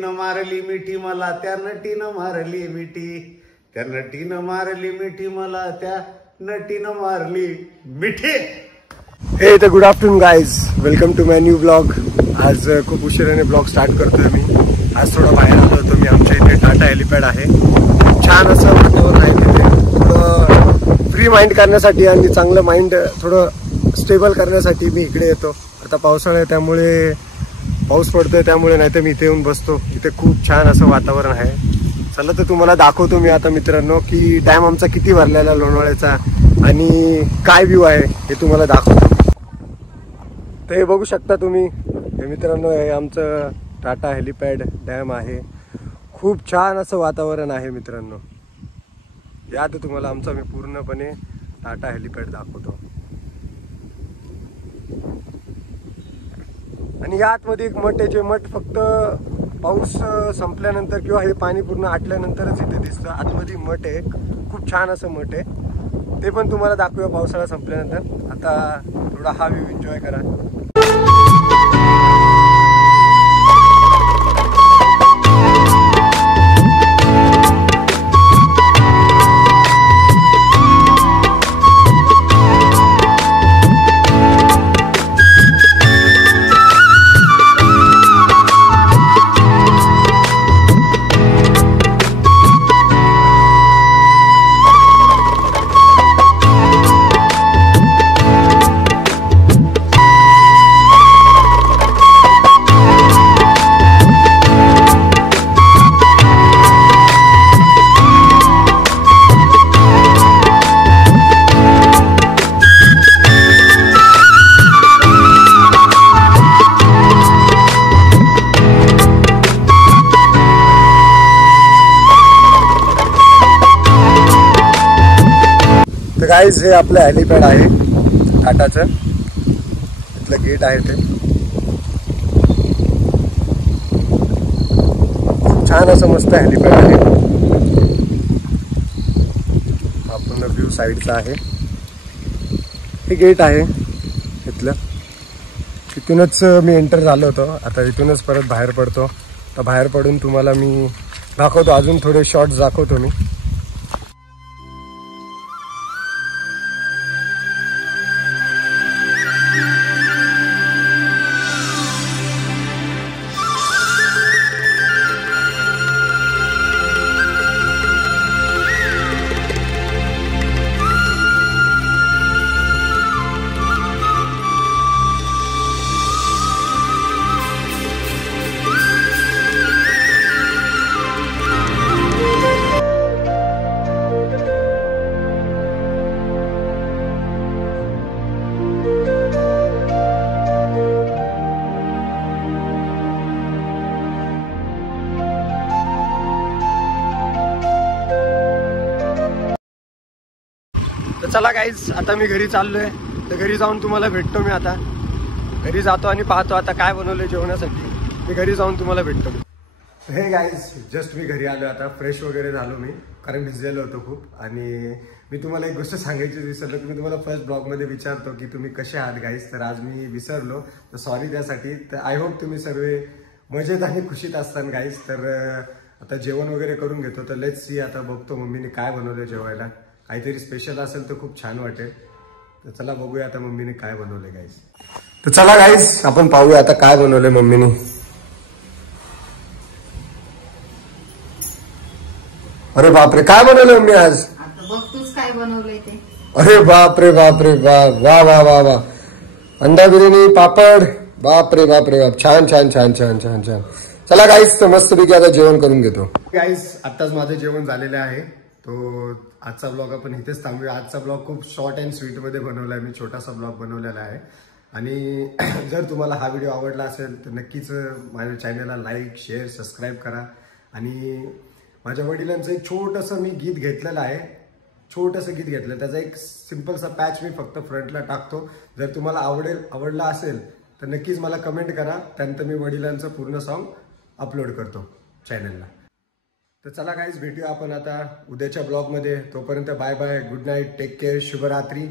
न मारली मिठी मला त्या नटीनं मारली मिठी, त्या नटीनं मारली मिठी मला त्या नटीनं मारली मिठी. हे तर good afternoon guys, welcome to my new blog. आज खूप उशिराने ब्लॉग स्टार्ट करतोय मी. आज थोडं बाहेर आलो होतो मी. आमच्या इथे टाटा हेलिपॅड आहे. छान असं वातावरण आहे तिथे. थोडं फ्री माइंड करण्यासाठी आणि चांगलं माइंड थोडं स्टेबल करण्यासाठी मी इकडे येतो. आता पावसाळा आहे त्यामुळे पाऊस पडतोय, त्यामुळे नाही तर मी इथे येऊन बसतो. इथे खूप छान असं वातावरण आहे. चला तर तुम्हाला दाखवतो मी आता मित्रांनो की डॅम आमचा किती भरलेला लोणावळ्याचा आणि काय व्ह्यू आहे हे तुम्हाला दाखवतो. तर हे बघू शकता तुम्ही. हे मित्रांनो हे आमचं टाटा हेलिपॅड डॅम आहे. खूप छान असं वातावरण आहे मित्रांनो. या तर तुम्हाला आमचा मी पूर्णपणे टाटा हेलिपॅड दाखवतो. आणि या आतमध्ये एक मठ आहे, जे मठ फक्त पाऊस संपल्यानंतर किंवा हे पाणी पूर्ण आटल्यानंतरच इथे दिसतं. आतमध्ये मठ आहे, खूप छान असं मठ आहे. ते पण तुम्हाला दाखवूया पावसाळा संपल्यानंतर. आता थोडा हा व्ह्यू एन्जॉय करा. गाइज हे आपलं हेलिपॅड आहे टाटाचं. इथलं गेट आहे ते. खूप छान असं मस्त हेलिपॅड आहे. हा पूर्ण व्ह्यू साईडचा आहे. हे गेट आहे इथलं. इथूनच मी एंटर झालो होतो. आता इथूनच परत बाहेर पडतो. तर बाहेर पडून तुम्हाला मी दाखवतो, अजून थोडे शॉर्ट्स दाखवतो मी. तर चला गाईज, आता मी घरी चाललोय. तर घरी जाऊन तुम्हाला भेटतो मी. आता घरी जातो आणि पाहतो आता काय बनवलंय जेवणासाठी. मी घरी जाऊन तुम्हाला भेटतो. हे गाईज, जस्ट मी घरी आलो. आता फ्रेश वगैरे झालो मी, कारण भिजलेलो होतो खूप. आणि मी तुम्हाला एक गोष्ट सांगायची विसरलो की मी तुम्हाला फर्स्ट ब्लॉगमध्ये विचारतो की तुम्ही कसे आहात गाईज. तर आज मी विसरलो, तर सॉरी त्यासाठी. तर आय होप तुम्ही सर्व मजेत आणि खुशीत असताना गाईज. तर आता जेवण वगैरे करून घेतो. तर लेट्स सी, आता बघतो मम्मीने काय बनवलं जेवायला. काहीतरी स्पेशल असेल तर खूप छान वाटेल. तर चला बघूया आता मम्मीने काय बनवलंय गाईज. तर चला गाईज, आपण पाहूया आता काय बनवलंय मम्मीने. अरे बापरे, काय बनवलंय मम्मी आज? बघ तूच काय बनवलंय ते. अरे बापरे बापरे बाप, वा वा वा वा. अंडा बिर्याणी, पापड. बापरे बापरे बाप, छान छान छान छान छान छान. चला गाईज, तर मस्तपैकी आता जेवण करून घेतो. गाईज, आत्ताच माझं जेवण झालेलं आहे. तो आजचा ब्लॉग आपण इथेच थांबूया. आजचा ब्लॉग खूप शॉर्ट अँड स्वीट मध्ये बनवला आहे मी. छोटासा ब्लॉग बनवलेला आहे. आणि जर तुम्हाला हा व्हिडिओ आवडला असेल तर नक्कीच माझ्या चॅनलला लाईक, शेअर, सबस्क्राईब करा. आणि माझ्या वडिलांचं एक छोटंसं मी गीत घेतलेलं आहे. छोटंसं गीत घेतलं, त्याचा एक सिम्पलसा पॅच मी फक्त फ्रंटला टाकतो. जर तुम्हाला आवडला असेल तर नक्कीच मला कमेंट करा. त्यानंतर मी वडिलांचं पूर्ण सॉन्ग अपलोड करतो चॅनलला. तर चला गाईज, भेटूया आपण आता उद्याच्या ब्लॉगमध्ये. तोपर्यंत bye bye, good night, take care, शुभरात्री.